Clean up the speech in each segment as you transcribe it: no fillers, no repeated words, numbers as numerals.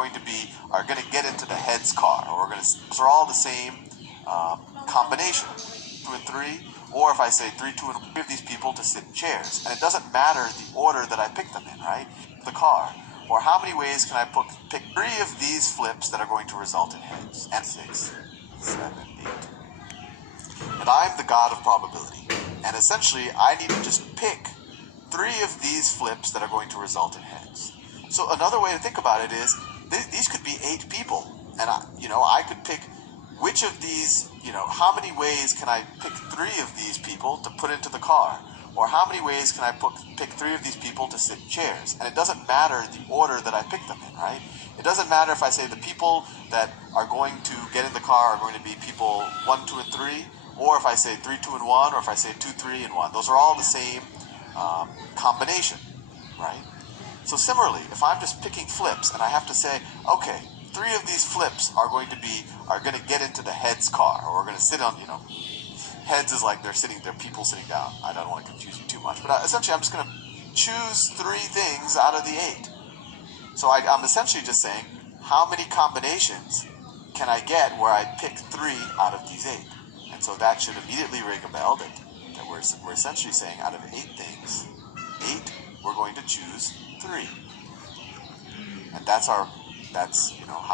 going to get into the heads car, or they're all the same combination, 2 and 3, or if I say 3, 2, and 3 of these people to sit in chairs, and it doesn't matter the order that I pick them in, right? The car. Or how many ways can I pick 3 of these flips that are going to result in heads? And 6, 7, 8. And I'm the god of probability. And essentially, I need to just pick 3 of these flips that are going to result in heads. So another way to think about it is, these could be 8 people. And I could pick which of these, how many ways can I pick 3 of these people to put into the car? Or how many ways can I pick 3 of these people to sit in chairs? And it doesn't matter the order that I pick them in, right? It doesn't matter if I say the people that are going to get in the car are going to be people 1, 2, and 3, or if I say 3, 2, and 1, or if I say 2, 3, and 1. Those are all the same combination, right? So similarly, if I'm just picking flips and I have to say, okay, 3 of these flips are going to get into the heads car, or we're going to sit on, heads is like they're people sitting down. I don't want to confuse you too much, but essentially I'm just going to choose 3 things out of the 8. So I'm essentially just saying, how many combinations can I get where I pick 3 out of these 8? And so that should immediately ring a bell that we're essentially saying, out of 8 things, 8, we're going to choose 3. And that's how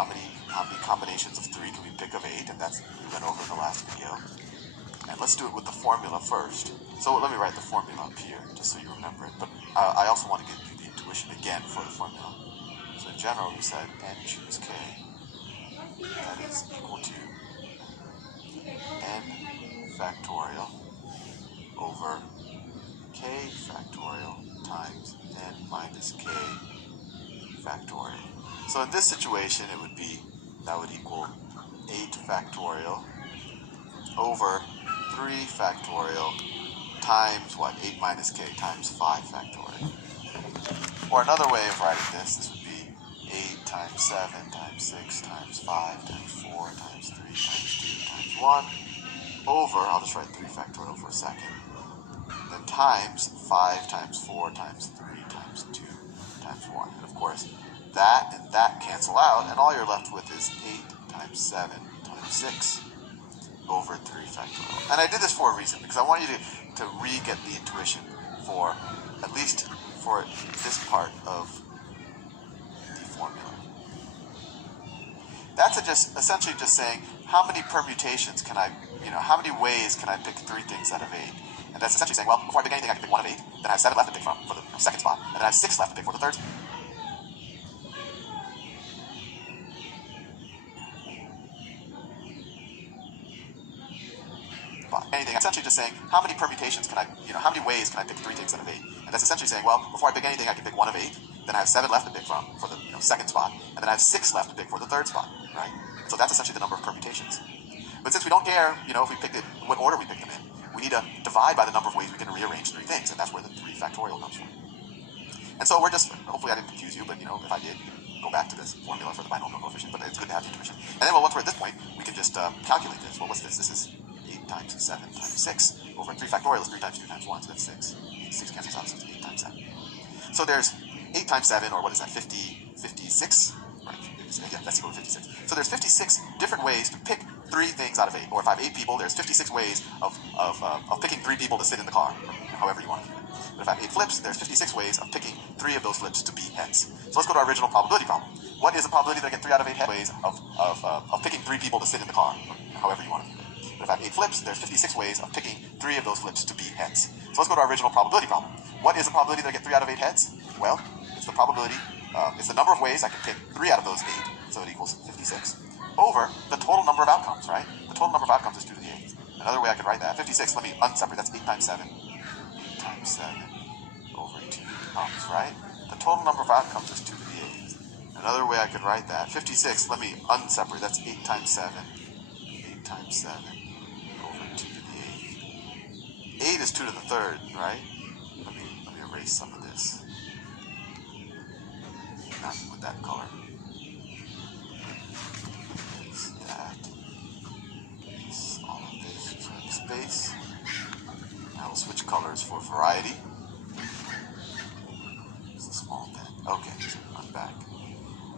many combinations of 3 can we pick of 8, and that's we went over in the last video. And let's do it with the formula first. So let me write the formula up here, just so you remember it. But I also want to give you the intuition again for the formula. So in general, we said n choose k. That is equal to n factorial over k factorial times n minus k factorial. So in this situation, that would equal 8 factorial over 3 factorial times what? 8 minus k times 5 factorial. Or another way of writing this would be 8 times 7 times 6 times 5 times 4 times 3 times 2 times 1 over, I'll just write 3 factorial for a second, then times 5 times 4 times 3 times 2 times 1. And of course, that and that cancel out, and all you're left with is 8 times 7 times 6 over 3 factorial. And I did this for a reason, because I want you to re-get the intuition for, at least for this part of the formula. That's essentially just saying, how many permutations can I, how many ways can I pick 3 things out of 8? And that's essentially saying, well, before I pick anything, I can pick 1 of 8, then I have 7 left to pick from for the second spot, and then I have 6 left to pick for the third spot. Anything. Essentially just saying, how many permutations can I, how many ways can I pick 3 things out of 8? And that's essentially saying, well, before I pick anything, I can pick 1 of 8, then I have 7 left to pick from for the second spot, and then I have 6 left to pick for the third spot, right? So that's essentially the number of permutations. But since we don't care, if we picked it, what order we picked them in, we need to divide by the number of ways we can rearrange 3 things, and that's where the 3 factorial comes from. And so we're just, hopefully I didn't confuse you, but if I did, go back to this formula for the binomial coefficient, but it's good to have the intuition. And then, once we're at this point, we can just calculate this. Well, what's this? This is 8 times 7 times 6 over 3 factorial is 3 times 2 times 1, so that's 6. 6 cancels out, so it's 8 times 7. So there's 8 times 7, or what is that, 56? Right, yeah, that's equal to 56. So there's 56 different ways to pick 3 things out of 8. Or if I have 8 people, there's 56 ways of picking 3 people to sit in the car, however you want to do it. But if I have 8 flips, there's 56 ways of picking 3 of those flips to be heads. So let's go to our original probability problem. What is the probability that I get 3 out of 8 ways of picking 3 people to sit in the car, however you want to do it? But if I have 8 flips, there's 56 ways of picking 3 of those flips to be heads. So let's go to our original probability problem. What is the probability that I get 3 out of 8 heads? Well, it's the probability, it's the number of ways I can pick 3 out of those 8, so it equals 56, over the total number of outcomes, right? The total number of outcomes is 2 to the 8th. Another way I could write that, 56, let me unseparate, that's 8 times 7. 8 times 7 over 2 comes, right? The total number of outcomes is 2 to the 8th. Another way I could write that, 56, let me unseparate, that's 8 times 7. 8 times 7 over 2 to the 8th. 8 is 2 to the 3rd, right? Let me erase some of this. Not with that color. Erase that. Erase all of this. Just make space. Now we'll switch colors for variety. It's a small pen. Okay, so I'm back.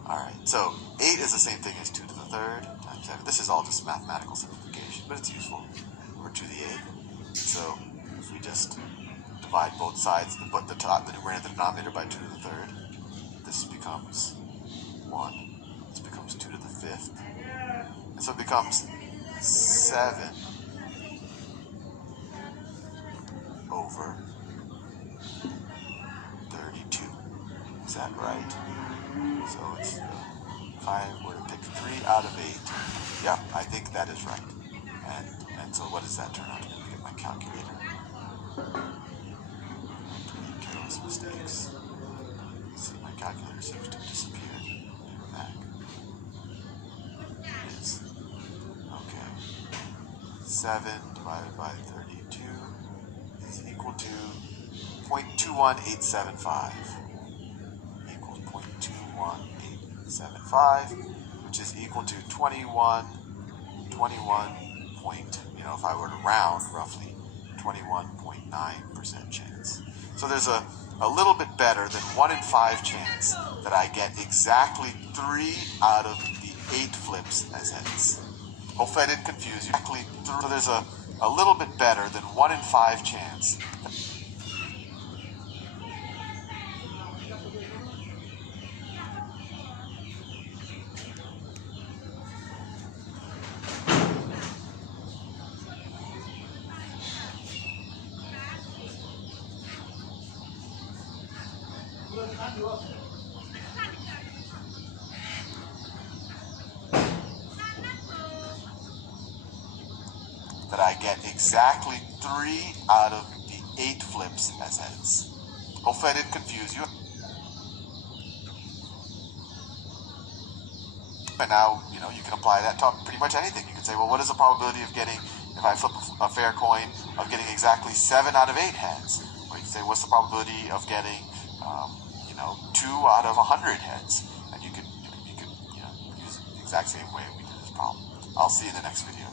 Alright, so 8 is the same thing as 2 to the third times 7. This is all just mathematical simplification, but it's useful. Or 2 to the 8th. So if we just divide both sides, the numerator and the denominator by 2 to the third, this becomes 1. This becomes 2 to the 5th. And so it becomes 7 over 32. Is that right? So it's if I were to pick 3 out of 8, yeah, I think that is right. And so what does that turn out to be? Let me get my calculator. Careless mistakes. See, my calculator seems to have disappeared. We're back. It is. Okay. 7 divided by 32 is equal to 0.21875. Equals 0.21875, which is equal to 21 point, if I were to round roughly, 21.9% chance. So there's a little bit better than 1 in 5 chance that I get exactly 3 out of the 8 flips as heads. Hopefully I didn't confuse you. So there's a little bit better than 1 in 5 chance that I get exactly 3 out of the 8 flips as heads. Hopefully I didn't confuse you. And now, you can apply that to pretty much anything. You can say, well, what is the probability of getting, if I flip a fair coin, of getting exactly 7 out of 8 heads? Or you can say, what's the probability of getting, 2 out of 100 heads? And you could use the exact same way we did this problem. I'll see you in the next video.